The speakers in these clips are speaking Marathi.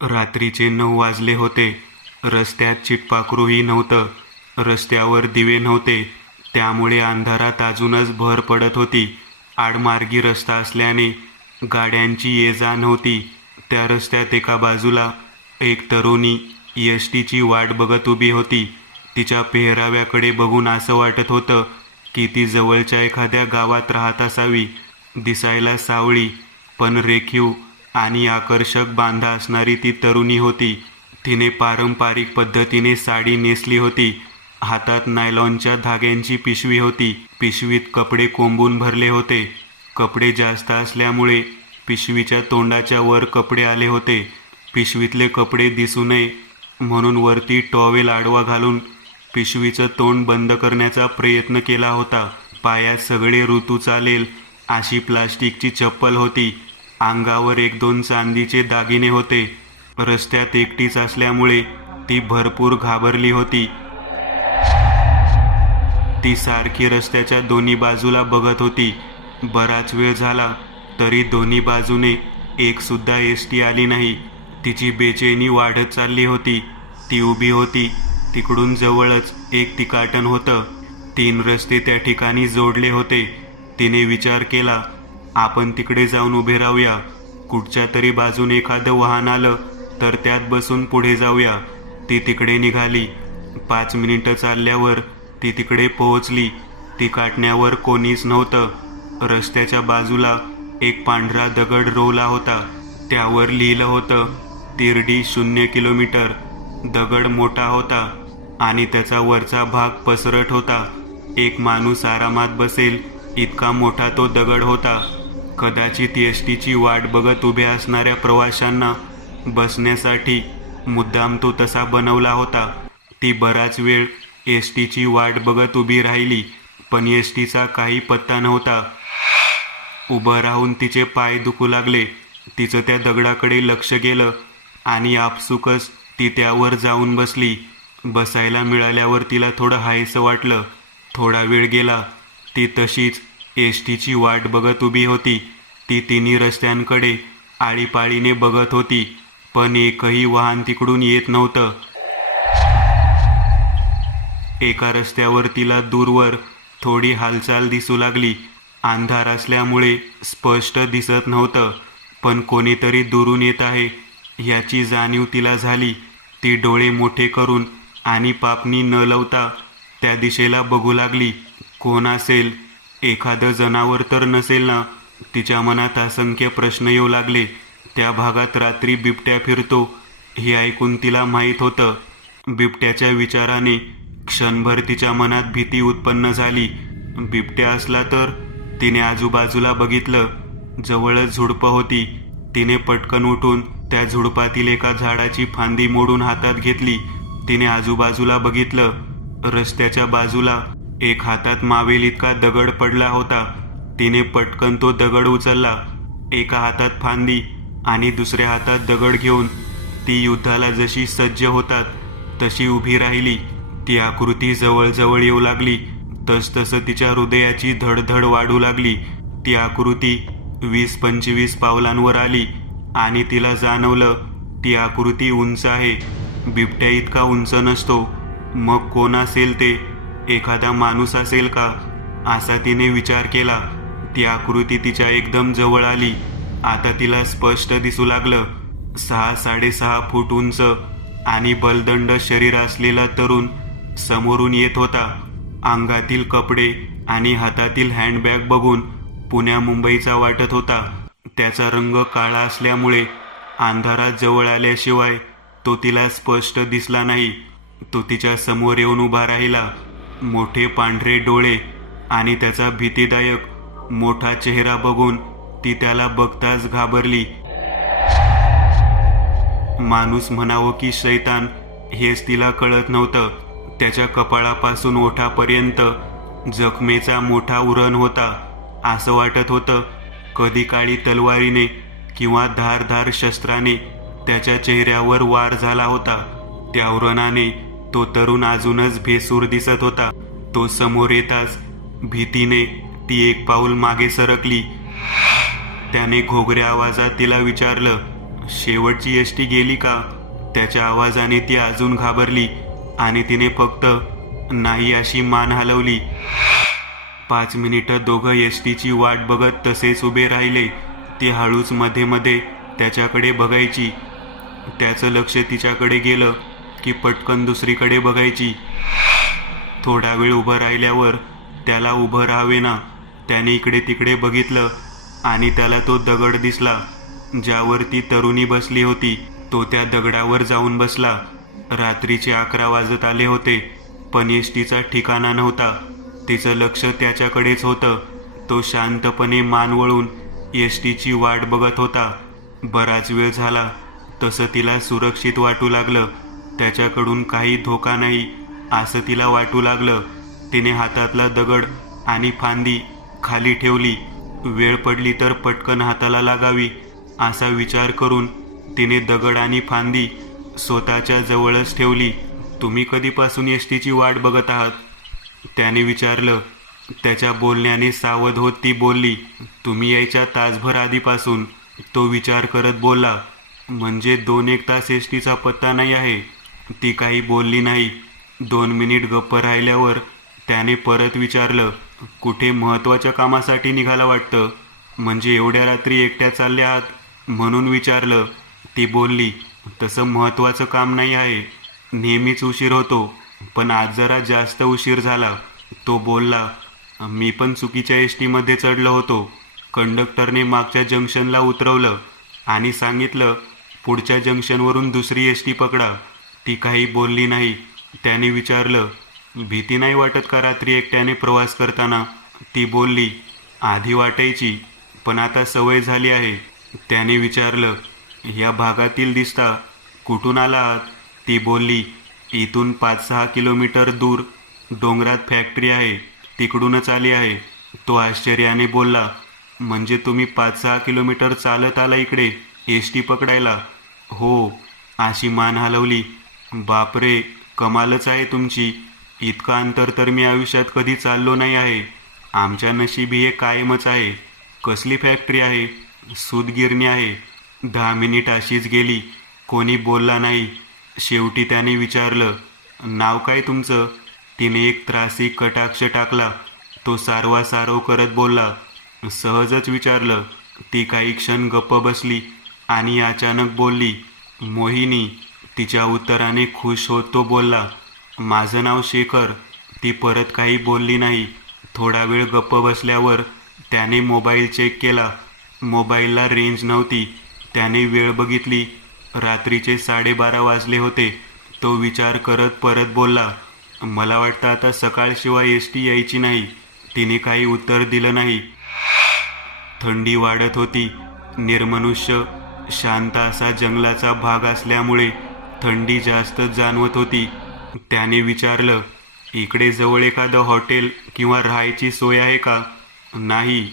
रात्रीचे 9 वाजले होते. रस्त्यात चिटपाखरूही नव्हतं. रस्त्यावर दिवे नव्हते, त्यामुळे अंधारात अजूनच भर पडत होती. आडमार्गी रस्ता असल्याने गाड्यांची ये-जा नव्हती. त्या रस्त्यात एका बाजूला एक तरुणी एसटीची वाट बघत उभी होती. तिच्या पेहराव्याकडे बघून असं वाटत होतं की ती जवळच्या एखाद्या गावात राहत असावी. दिसायला सावळी पण रेखीव आणि आकर्षक बांधा असणारी ती तरुणी होती. तिने पारंपरिक पद्धतीने साडी नेसली होती. हातात नायलॉनच्या धाग्यांची पिशवी होती. पिशवीत कपडे कोंबून भरले होते. कपडे जास्त असल्यामुळे पिशवीच्या तोंडाच्या वर कपडे आले होते. पिशवीतले कपडे दिसू नये म्हणून वरती टॉवेल आडवा घालून पिशवीचं तोंड बंद करण्याचा प्रयत्न केला होता. पायात सगळे ऋतू चालेल अशी प्लास्टिकची चप्पल होती. अंगावर 1-2 चांदीचे दागिने होते. रस्त्यात एकटीच असल्यामुळे ती भरपूर घाबरली होती. ती सारखी रस्त्याच्या दोन्ही बाजूला बघत होती. बराच वेळ झाला तरी दोन्ही बाजूने एक सुद्धा एसटी आली नाही. तिची बेचैनी वाढत चालली होती. ती उभी होती. तिकडून जवळच एक तिकाटन होतं. 3 रस्ते त्या ठिकाणी जोडले होते. तिने विचार केला, आपण तिकडे जाऊन उभे राहूया. कुठच्या तरी बाजूने एखादं वाहन आलं तर त्यात बसून पुढे जाऊया. ती तिकडे निघाली. 5 मिनिटं चालल्यावर ती तिकडे पोहोचली. तिकाटण्यावर कोणीच नव्हतं. रस्त्याच्या बाजूला एक पांढरा दगड रोवला होता. त्यावर लिहिलं होतं, तिरडी 0 किलोमीटर. दगड मोठा होता आणि त्याचा वरचा भाग पसरट होता. एक माणूस आरामात बसेल इतका मोठा तो दगड होता. कदाचित एसटीची वाट बघत उभ्या असणाऱ्या प्रवाशांना बसण्यासाठी मुद्दाम तो तसा बनवला होता. ती बराच वेळ एसटीची वाट बघत उभी राहिली, पण एसटीचा काही पत्ता नव्हता. उभं राहून तिचे पाय दुखू लागले. तिचं त्या दगडाकडे लक्ष गेलं आणि आपसुकच ती त्यावर जाऊन बसली. बसायला मिळाल्यावर तिला थोडं हायसं वाटलं. थोडा वेळ गेला. ती तशीच एसटीची वाट बघत उभी होती. ती तिन्ही रस्त्यांकडे आळीपाळीने बघत होती, पण एकही वाहन तिकडून येत नव्हतं. एका रस्त्यावर तिला दूरवर थोडी हालचाल दिसू लागली. अंधार असल्यामुळे स्पष्ट दिसत नव्हतं, पण कोणीतरी दुरून येत आहे याची जाणीव तिला झाली. ती डोळे मोठे करून आणि पापणी न लावता त्या दिशेला बघू लागली. कोण असेल? एखादं जनावर तर नसेल ना? तिच्या मनात असंख्य प्रश्न येऊ लागले. त्या भागात रात्री बिबट्या फिरतो हे ऐकून तिला माहीत होतं. बिबट्याच्या विचाराने क्षणभर तिच्या मनात भीती उत्पन्न झाली. बिबट्या असला तर? तिने आजूबाजूला बघितलं. जवळच झुडपं होती. तिने पटकन उठून त्या झुडपातील एका झाडाची फांदी मोडून हातात घेतली. तिने आजूबाजूला बघितलं. रस्त्याच्या बाजूला एक हातात मावेल इतका दगड पडला होता. तिने पटकन तो दगड उचलला. एका हातात फांदी आणि दुसऱ्या हातात दगड घेऊन ती युद्धाला जशी सज्ज होतात तशी उभी राहिली. ती आकृती जवळजवळ येऊ लागली. तसतसं तिच्या हृदयाची धडधड वाढू लागली. ती आकृती 20-25 पावलांवर आली आणि तिला जाणवलं ती आकृती उंच आहे. बिबट्या इतका उंच नसतो. मग कोण असेल ते? एखादा माणूस असेल का, असा तिने विचार केला. ती आकृती तिच्या एकदम जवळ आली. आता तिला स्पष्ट दिसू लागलं. 6-6.5 फूट उंच आणि बलदंड शरीर असलेला तरुण समोरून येत होता. अंगातील कपडे आणि हातातील हँडबॅग बघून पुण्या मुंबईचा वाटत होता. त्याचा रंग काळा असल्यामुळे अंधारात जवळ आल्याशिवाय तो तिला स्पष्ट दिसला नाही. तो तिच्या समोर येऊन उभा राहिला. मोठे पांढरे डोळे आणि त्याचा भीतीदायक मोठा चेहरा बघून ती त्याला बघताच घाबरली. माणूस म्हणावं की शैतान हेच तिला कळत नव्हतं. त्याच्या कपाळापासून ओठापर्यंत जखमेचा मोठा उरण होता. असं वाटत होतं कधी काळी तलवारीने किंवा धारधार शस्त्राने त्याच्या चेहऱ्यावर वार झाला होता. त्या उरणाने तो तरुण अजूनच भेसूर दिसत होता. तो समोर येताच भीतीने ती एक पाऊल मागे सरकली. त्याने घोगऱ्या आवाजात तिला विचारलं, शेवटची एसटी गेली का? त्याच्या आवाजाने ती अजून घाबरली आणि तिने फक्त नाही अशी मान हलवली. 5 मिनिटं दोघं एसटीची वाट बघत तसेच उभे राहिले. ती हळूच मध्ये मध्ये त्याच्याकडे बघायची. त्याचं लक्ष तिच्याकडे गेलं की पटकन दुसरीकडे बघायची. थोडा वेळ उभं राहिल्यावर त्याला उभं राहावेना. त्याने इकडे तिकडे बघितलं आणि त्याला तो दगड दिसला ज्यावर ती तरुणी बसली होती. तो त्या दगडावर जाऊन बसला. रात्रीचे 11 वाजत आले होते, पण एसटीचा ठिकाणा नव्हता. तिचं लक्ष त्याच्याकडेच होतं. तो शांतपणे मान वळून एसटीची वाट बघत होता. बराच वेळ झाला. तसं तिला सुरक्षित वाटू लागलं. त्याच्याकडून काही धोका नाही असं तिला वाटू लागलं. तिने हातातला दगड आणि फांदी खाली ठेवली. वेळ पडली तर पटकन हाताला लागावी असा विचार करून तिने दगड आणि फांदी स्वतःच्या जवळच ठेवली. तुम्ही कधीपासून एसटीची वाट बघत आहात? त्याने विचारलं. त्याच्या बोलण्याने सावध होत ती बोलली, तुम्ही यायच्या तासभर आधीपासून. तो विचार करत बोलला, म्हणजे 2-1 तास एसटीचा पत्ता नाही आहे? ती काही बोलली नाही. 2 मिनिट गप्प राहिल्यावर त्याने परत विचारलं, कुठे महत्त्वाच्या कामासाठी निघाला वाटतं? म्हणजे एवढ्या रात्री एकट्या चालल्या आहात म्हणून विचारलं. ती बोलली, तसं महत्त्वाचं काम नाही आहे. नेहमीच उशीर होतो, पण आज जरा जास्त उशीर झाला. तो बोलला, मी पण चुकीच्या एसटीमध्ये चढलो होतो. कंडक्टरने मागच्या जंक्शनला उतरवलं आणि सांगितलं पुढच्या जंक्शनवरून दुसरी एसटी पकडा. ती काही बोलली नाही. त्याने विचारलं, भीती नाही वाटत का रात्री एकट्याने प्रवास करताना? ती बोलली, आधी वाटायची, पण आता सवय झाली आहे. त्याने विचारलं, या भागातील दिसता, कुठून आला आहात? ती बोलली, इथून 5-6 किलोमीटर दूर डोंगरात फॅक्टरी आहे, तिकडूनच आली आहे. तो आश्चर्याने बोलला, म्हणजे तुम्ही 5-6 किलोमीटर चालत आला इकडे एसटी पकडायला? हो, अशी मान हलवली. बापरे, कमालच आहे तुमची. इतकं अंतर तर मी आयुष्यात कधी चाललो नाही आहे. आमच्या नशिबी हे कायमच आहे. कसली फॅक्टरी आहे? सूतगिरणी आहे. 10 मिनिट अशीच गेली. कोणी बोलला नाही. शेवटी त्याने विचारलं, नाव काय तुमचं? तिने एक त्रासी कटाक्ष टाकला. तो सारवासारव करत बोलला, सहजच विचारलं. ती काही क्षण गप्प बसली आणि अचानक बोलली, मोहिनी. तिच्या उत्तराने खुश होत तो बोलला, माझं नाव शेखर. ती परत काही बोलली नाही. थोडा वेळ गप्प बसल्यावर त्याने मोबाईल चेक केला. मोबाईलला रेंज नव्हती. त्याने वेळ बघितली. रात्रीचे 12:30 वाजले होते. तो विचार करत परत बोलला, मला वाटतं आता सकाळशिवाय एसटी यायची नाही. तिने काही उत्तर दिलं नाही. थंडी वाढत होती. निर्मनुष्य शांत असा जंगलाचा भाग असल्यामुळे थंडी जास्त जाणवत होती. त्याने विचारलं, इकडे जवळ एखादं हॉटेल किंवा राहायची सोय आहे का? नाही,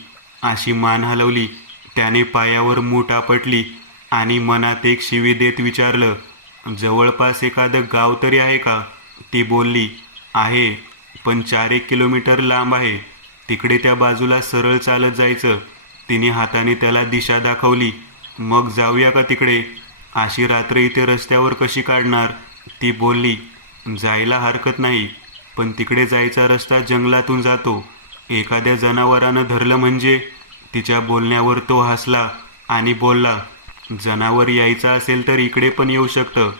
अशी मान हलवली. त्याने पायावर मूठ आपटली आणि मनात एक शिवी देत विचारलं, जवळपास एखादं गाव तरी आहे का? ती बोलली, आहे, पण 4-1 किलोमीटर लांब आहे. तिकडे त्या बाजूला सरळ चालत जायचं. तिने हाताने त्याला दिशा दाखवली. मग जाऊया का तिकडे? अशी रात्र इथे रस्त्यावर कशी काढणार? ती बोलली, जायला हरकत नाही, पण तिकडे जायचा रस्ता जंगलातून जातो. एखाद्या जनावरानं धरलं म्हणजे? तिच्या बोलण्यावर तो हसला आणि बोलला, जनावर यायचं असेल तर इकडे पण येऊ शकतं.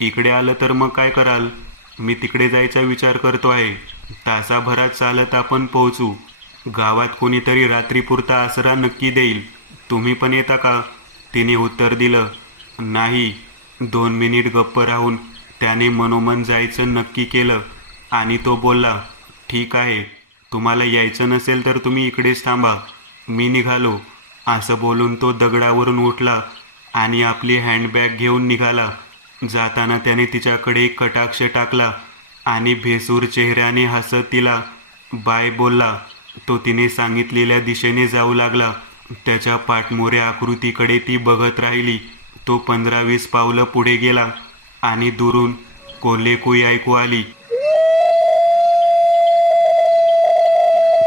इकडे आलं तर मग काय कराल? मी तिकडे जायचा विचार करतो आहे. तासाभरात चालत आपण पोहोचू. गावात कोणीतरी रात्रीपुरता आसरा नक्की देईल. तुम्ही पण येता का? तिने उत्तर दिलं, नाही. 2 मिनिट गप्प राहून त्याने मनोमन जायचं नक्की केलं आणि तो बोलला, ठीक आहे, तुम्हाला यायचं नसेल तर तुम्ही इकडेच थांबा, मी निघालो. असं बोलून तो दगडावरून उठला आणि आपली हँडबॅग घेऊन निघाला. जाताना त्याने तिच्याकडे एक कटाक्ष टाकला आणि भेसूर चेहऱ्याने हसत तिला बाय बोलला. तो तिने सांगितलेल्या दिशेने जाऊ लागला. त्याच्या पाठमोऱ्या आकृतीकडे ती बघत राहिली. तो 15-20 पावलं पुढे गेला आणि दुरून कोल्हेकुई ऐकू आली.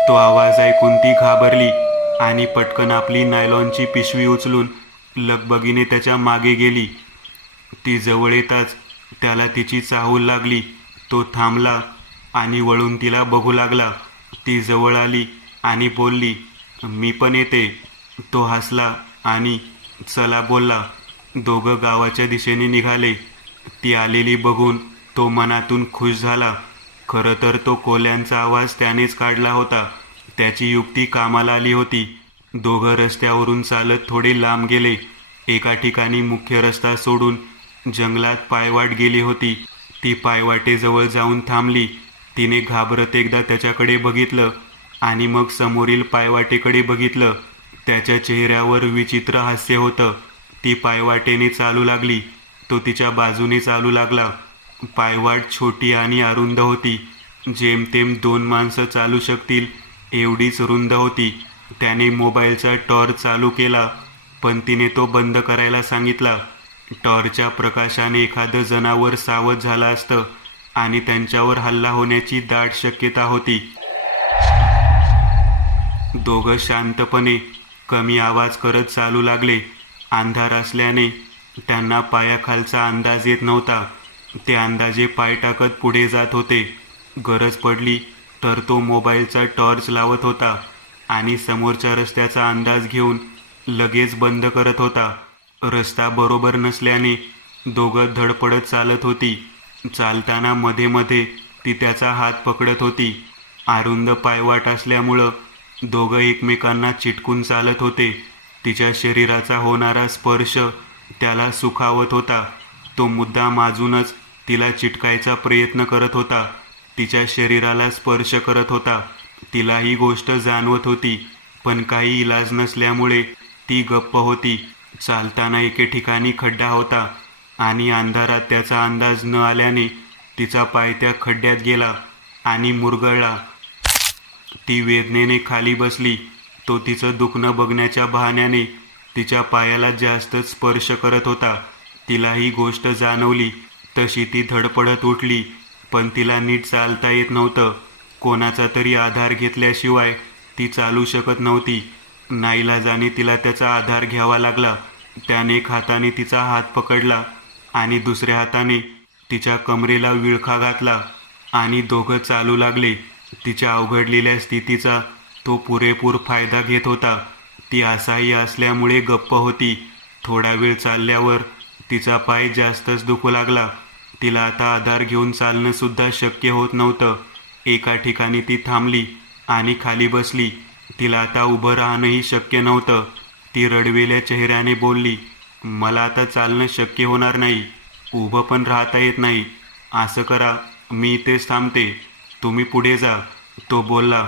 तो आवाज ऐकून ती घाबरली आणि पटकन आपली नायलॉनची पिशवी उचलून लगबगीने त्याच्या मागे गेली. ती जवळ येताच त्याला तिची चाहूल लागली. तो थांबला आणि वळून तिला बघू लागला. ती जवळ आली आणि बोलली, मी पण येते. तो हसला आणि चला बोलला. दोघं गावाच्या दिशेने निघाले. ती आलेली बघून तो मनातून खुश झाला. खरं तर तो कोल्ह्यांचा आवाज त्यानेच काढला होता. त्याची युक्ती कामाला आली होती. दोघं रस्त्यावरून चालत थोडे लांब गेले. एका ठिकाणी मुख्य रस्ता सोडून जंगलात पायवाट गेली होती. ती पायवाटेजवळ जाऊन थांबली. तिने घाबरत एकदा त्याच्याकडे बघितलं आणि मग समोरील पायवाटेकडे बघितलं. त्याच्या चेहऱ्यावर विचित्र हास्य होतं. ती पायवाटेने चालू लागली. तो तिच्या बाजूने चालू लागला. पायवाट छोटी आणि अरुंद होती. जेमतेम 2 माणसं चालू शकतील एवढीच रुंद होती. त्याने मोबाईलचा टॉर्च चालू केला, पण तिने तो बंद करायला सांगितला. टॉर्चच्या प्रकाशाने एखादं जनावर सावध झालं असतं आणि त्यांच्यावर हल्ला होण्याची दाट शक्यता होती. दोघं शांतपणे कमी आवाज करत चालू लागले. अंधार असल्याने त्यांना पायाखालचा अंदाज येत नव्हता. ते अंदाजे पाय टाकत पुढे जात होते. गरज पडली तर तो मोबाईलचा टॉर्च लावत होता आणि समोरच्या रस्त्याचा अंदाज घेऊन लगेच बंद करत होता. रस्ता बरोबर नसल्याने दोघं धडपडत चालत होती. चालताना मध्ये मध्ये ती त्याचा हात पकडत होती. अरुंद पायवाट असल्यामुळं दोघं एकमेकांना चिटकून चालत होते. तिच्या शरीराचा होणारा स्पर्श त्याला सुखावत होता. तो मुद्दाम अजूनच तिला चिटकायचा प्रयत्न करत होता. तिच्या शरीराला स्पर्श करत होता. तिला ही गोष्ट जाणवत होती, पण काही इलाज नसल्यामुळे ती गप्प होती. चालताना एके ठिकाणी खड्डा होता आणि अंधारात त्याचा अंदाज न आल्याने तिचा पाय त्या खड्ड्यात गेला आणि मुरगळला. ती वेदनेने खाली बसली. तो तिचं दुखणं बघण्याच्या बहाण्याने तिच्या पायाला जास्त स्पर्श करत होता. तिला ही गोष्ट जाणवली तशी ती धडपडत उठली, पण तिला नीट चालता येत नव्हतं. कोणाचा तरी आधार घेतल्याशिवाय ती चालू शकत नव्हती. नाईलाजाने तिला त्याचा आधार घ्यावा लागला. त्याने एक हाताने तिचा हात पकडला आणि दुसऱ्या हाताने तिच्या कमरेला विळखा घातला आणि दोघं चालू लागले. तिच्या अवघडलेल्या स्थितीचा तो पुरेपूर फायदा घेत होता. ती असहाय्य असल्यामुळे गप्प होती. थोडा वेळ चालल्यावर तिचा पाय जास्तच दुखू लागला. तिला आता आधार घेऊन चालणं सुद्धा शक्य होत नव्हतं. एका ठिकाणी ती थांबली आणि खाली बसली. तिला आता उभं राहणंही शक्य नव्हतं. ती रडवेल्या चेहऱ्याने बोलली, मला आता चालणं शक्य होणार नाही. उभं पण राहता येत नाही. असं करा, मी इथेच थांबते, तुम्ही पुढे जा. तो बोलला,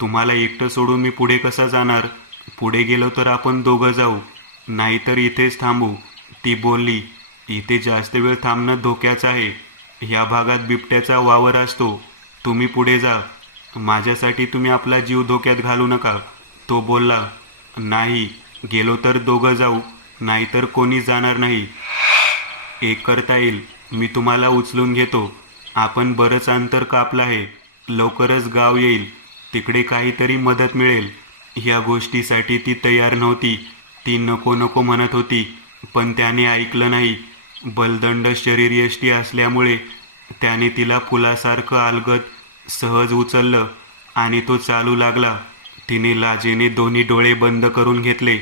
तुम्हाला एकटं सोडून मी पुढे कसा जाणार? पुढे गेलो तर आपण दोघं जाऊ, नाहीतर इथेच थांबू. ती बोलली, इथे जास्त वेळ थांबणं धोक्याचं आहे. ह्या भागात बिबट्याचा वावर असतो. तुम्ही पुढे जा. माझ्यासाठी तुम्ही आपला जीव धोक्यात घालू नका. तो बोलला, नाही, गेलो तर दोघं जाऊ, नाहीतर कोणी जाणार नाही. एक करता येईल, मी तुम्हाला उचलून घेतो. आपण बरंच अंतर कापलं आहे. लवकरच गाव येईल. तिकडे काहीतरी मदत मिळेल. ह्या गोष्टीसाठी ती तयार नव्हती. ती नको नको म्हणत होती, पण त्याने ऐकलं नाही. बलदंड शरीरयष्टी असल्यामुळे त्याने तिला फुलासारखं अलगद सहज उचललं आणि तो चालू लागला. तिने लाजेने दोन्ही डोळे बंद करून घेतले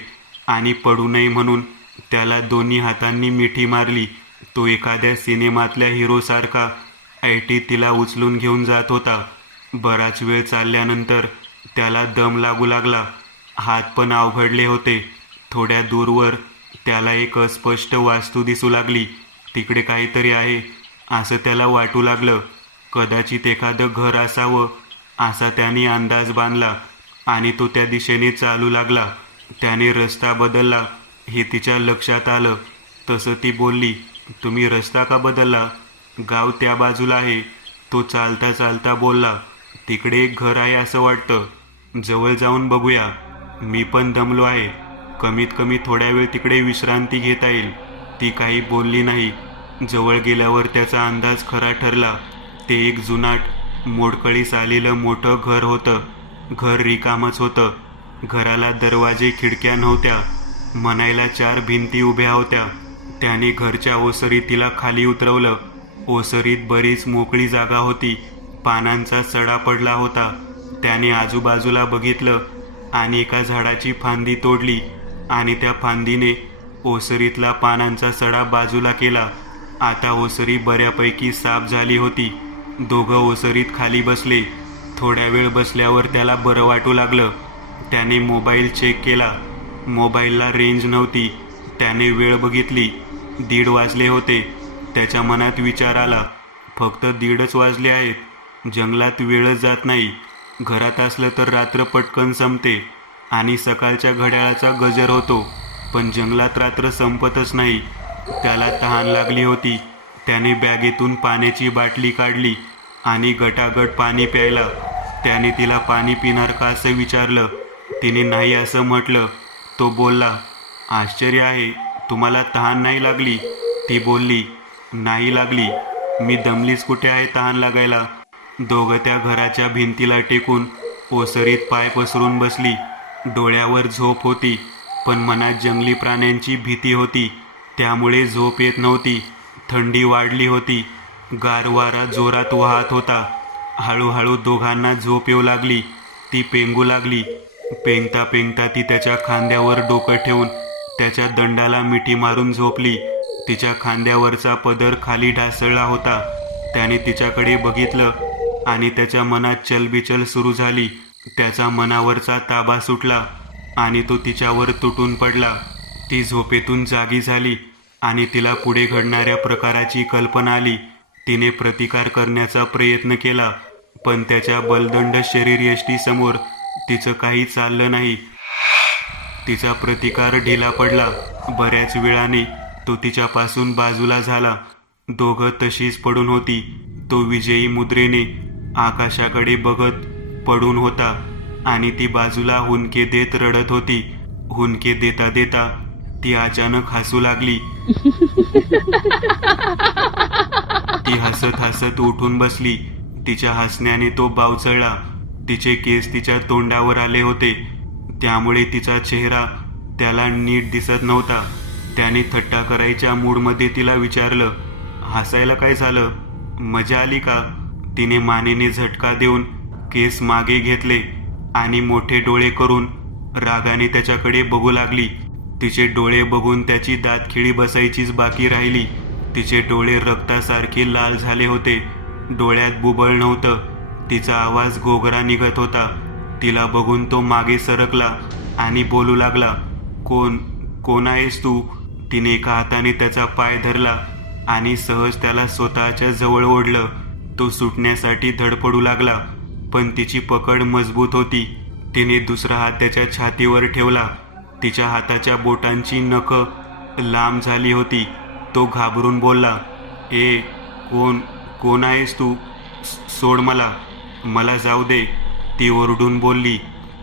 आणि पडू नये म्हणून त्याला दोन्ही हातांनी मिठी मारली. तो एखाद्या सिनेमातल्या हिरोसारखा ऐटीत तिला उचलून घेऊन जात होता. बराच वेळ चालल्यानंतर त्याला दम लागू लागला. हात पण अवघडले होते. थोड्या दूरवर त्याला एक अस्पष्ट वास्तू दिसू लागली. तिकडे काहीतरी आहे असं त्याला वाटू लागलं. कदाचित एखादं घर असावं असा त्याने अंदाज बांधला आणि तो त्या दिशेने चालू लागला. त्याने रस्ता बदलला हे तिच्या लक्षात आलं. तसं ती बोलली, तुम्ही रस्ता का बदलला? गाव त्या बाजूला आहे. तो चालता चालता बोलला, तिकडे एक घर आहे असं वाटतं. जवळ जाऊन बघूया. मी पण दमलो आहे. कमीत कमी थोड्या वेळ तिकडे विश्रांती घेता येईल. ती काही बोलली नाही. जवळ गेल्यावर त्याचा अंदाज खरा ठरला. ते एक जुनाट मोडकळीस आलेलं मोठं घर होतं. घर रिकामच होतं. घराला दरवाजे खिडक्या नव्हत्या. म्हणायला 4 भिंती उभ्या होत्या. त्याने घरच्या ओसरीत तिला खाली उतरवलं. ओसरीत बरीच मोकळी जागा होती. पानांचा सडा पडला होता. त्याने आजूबाजूला बघितलं आणि एका झाडाची फांदी तोडली आणि त्या फांदीने ओसरीतला पानांचा सडा बाजूला केला. आता ओसरी बऱ्यापैकी साफ झाली होती. दोघं ओसरीत खाली बसले. थोड्या वेळ बसल्यावर त्याला बरं वाटू लागलं. त्याने मोबाईल चेक केला. मोबाईलला रेंज नव्हती. त्याने वेळ बघितली. 1:30 वाजले होते. त्याच्या मनात विचार आला, फक्त 1:30च वाजले आहेत. जंगलात वेळच जात नाही. घरात असलं तर रात्र पटकन संपते आणि सकाळच्या घड्याळाचा गजर होतो, पण जंगलात रात्र संपतच नाही. त्याला तहान लागली होती. त्याने बॅगेतून पाण्याची बाटली काढली आणि गटागट पाणी प्यायला. त्याने तिला पाणी पिणार का असं विचारलं. तिने नाही असं म्हटलं. तो बोलला, आश्चर्य आहे, तुम्हाला तहान नाही लागली? ती बोलली, नाही लागली. मी दमलीच कुठे आहे तहान लागायला. दोघं त्या घराच्या भिंतीला टेकून ओसरीत पाय पसरून बसली. डोळ्यावर झोप होती, पण मनात जंगली प्राण्यांची भीती होती. त्यामुळे झोप येत नव्हती. थंडी वाढली होती. गार वारा जोरात वाहत होता. हळूहळू दोघांना झोप येऊ लागली. ती पेंगू लागली. पेंगता पेंगता ती त्याच्या खांद्यावर डोकं ठेवून त्याच्या दंडाला मिठी मारून झोपली. तिच्या खांद्यावरचा पदर खाली ढासळला होता. त्याने तिच्याकडे बघितलं आणि त्याच्या मनात चलबिचल सुरू झाली. त्याचा मनावरचा ताबा सुटला आणि तो तिच्यावर तुटून पडला. ती झोपेतून जागी झाली आणि तिला पुढे घडणाऱ्या प्रकाराची कल्पना आली. तिने प्रतिकार करण्याचा प्रयत्न केला, पण त्याच्या बलदंड शरीरयष्टीसमोर तिचं काही चाललं नाही. तिचा प्रतिकार ढिला पडला. बऱ्याच वेळाने तो तिच्यापासून बाजूला झाला. दोघं तशीच पडून होती. तो विजयी मुद्रेने आकाशाकडे बघत पडून होता आणि ती बाजूला हुंदके देत रडत होती. हुंदके देता देता ती अचानक हसू लागली. ती हसत हसत उठून बसली. तिच्या हसण्याने तो बावचळला. तिचे केस तिच्या तोंडावर आले होते, त्यामुळे तिचा चेहरा त्याला नीट दिसत नव्हता. त्याने थट्टा करायच्या मूडमध्ये तिला विचारलं, हसायला काय झालं? मजा आली का? तिने मानेने झटका देऊन केस मागे घेतले आणि मोठे डोळे करून रागाने त्याच्याकडे बघू लागली. तिचे डोळे बघून त्याची दातखिळी बसायचीच बाकी राहिली. तिचे डोळे रक्तासारखे लाल झाले होते. डोळ्यात बुबळ नव्हतं. तिचा आवाज घोगरा निघत होता. तिला बघून तो मागे सरकला आणि बोलू लागला, कोण आहेस तू? तिने एका हाताने त्याचा पाय धरला आणि सहज त्याला स्वतःच्या जवळ ओढलं. तो सुटण्यासाठी धडपडू लागला, पण तिची पकड मजबूत होती. तिने दुसरा हात त्याच्या छातीवर ठेवला. तिच्या हाताच्या बोटांची नखं लांब झाली होती. तो घाबरून बोलला, कोण आहेस तू? सोड मला जाऊ दे. ती ओरडून बोलली,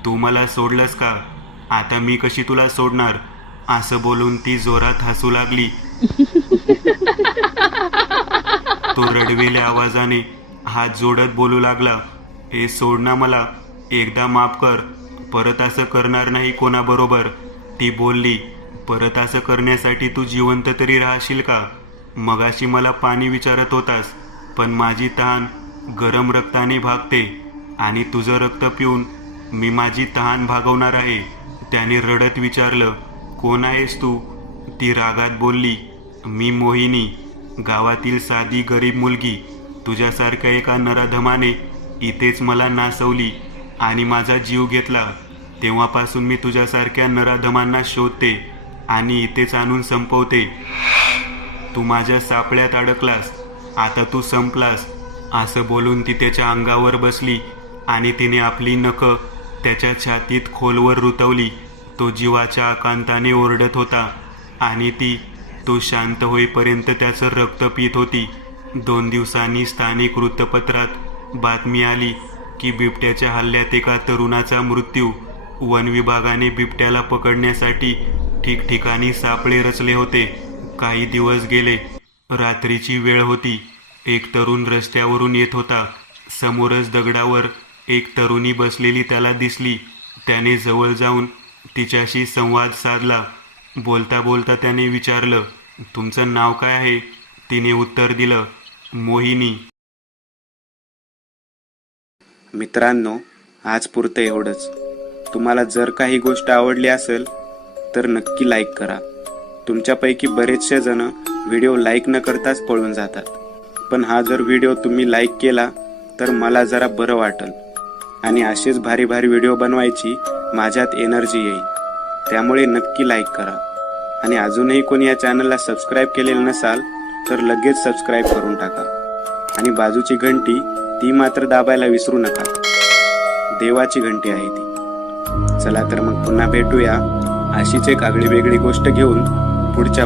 तू मला सोडलंस का? आता मी कशी तुला सोडणार? असं बोलून ती जोरात हसू लागली. तो रडवेल्या आवाजाने हात जोडत बोलू लागला, सोड ना मला, एकदा माफ कर, परत असं करणार नाही कोणाबरोबर. ती बोलली, परत असं करण्यासाठी तू जिवंत तरी राहशील का? मगाशी मला पाणी विचारत होतास, पण माझी तहान गरम रक्ताने भागते आणि तुझं रक्त पिऊन मी माझी तहान भागवणार आहे. त्याने रडत विचारलं, कोण आहेस तू? ती रागात बोलली, मी मोहिनी, गावातील साधी गरीब मुलगी. तुझ्यासारख्या एका नराधमाने इथेच मला नासवली आणि माझा जीव घेतला. तेव्हापासून मी तुझ्यासारख्या नराधमांना शोधते आणि इथेच आणून संपवते. तू माझ्या सापळ्यात अडकलास, आता तू संपलास. असं बोलून ती त्याच्या अंगावर बसली आणि तिने आपली नखं त्याच्या छातीत खोलवर रुतवली. तो जीवाच्या आकांताने ओरडत होता आणि तो शांत होईपर्यंत त्याचं रक्त पित होती. 2 दिवसांनी स्थानिक वृत्तपत्रात बातमी आली की बिबट्याच्या हल्ल्यात एका तरुणाचा मृत्यू. वन विभागाने बिबट्याला पकडण्यासाठी ठिकठिकाणी सापळे रचले होते. काही दिवस गेले. रात्रीची वेळ होती. एक तरुण रस्त्यावरून येत होता. समोरच दगडावर एक तरुणी बसलेली त्याला दिसली. त्याने जवळ जाऊन तिच्याशी संवाद साधला. बोलता बोलता त्याने विचारलं, तुमचं नाव काय आहे? तिने उत्तर दिलं, मोहिनी. मित्रांनो, आज पुरतं एवढंच. तुम्हाला जर काही गोष्ट आवडली असेल तर नक्की लाईक करा. तुमच्यापैकी बरेचसे जण व्हिडिओ लाईक न करताच पळून जातात, पण हा जर व्हिडिओ तुम्ही लाईक केला तर मला जरा बरं वाटेल आणि असेच भारी भारी व्हिडिओ बनवायची माझ्यात एनर्जी येईल. त्यामुळे नक्की लाईक करा आणि अजूनही कोणी या चॅनलला सबस्क्राईब केलेलं नसाल तर लगेच सबस्क्राईब करून टाका आणि बाजूची घंटी ती मात्र दाबायला विसरू नका. देवाची घंटी आहे ती. चला तर मग पुन्हा भेटूया अशीच एक आगळी वेगळी गोष्ट घेऊन पुढच्या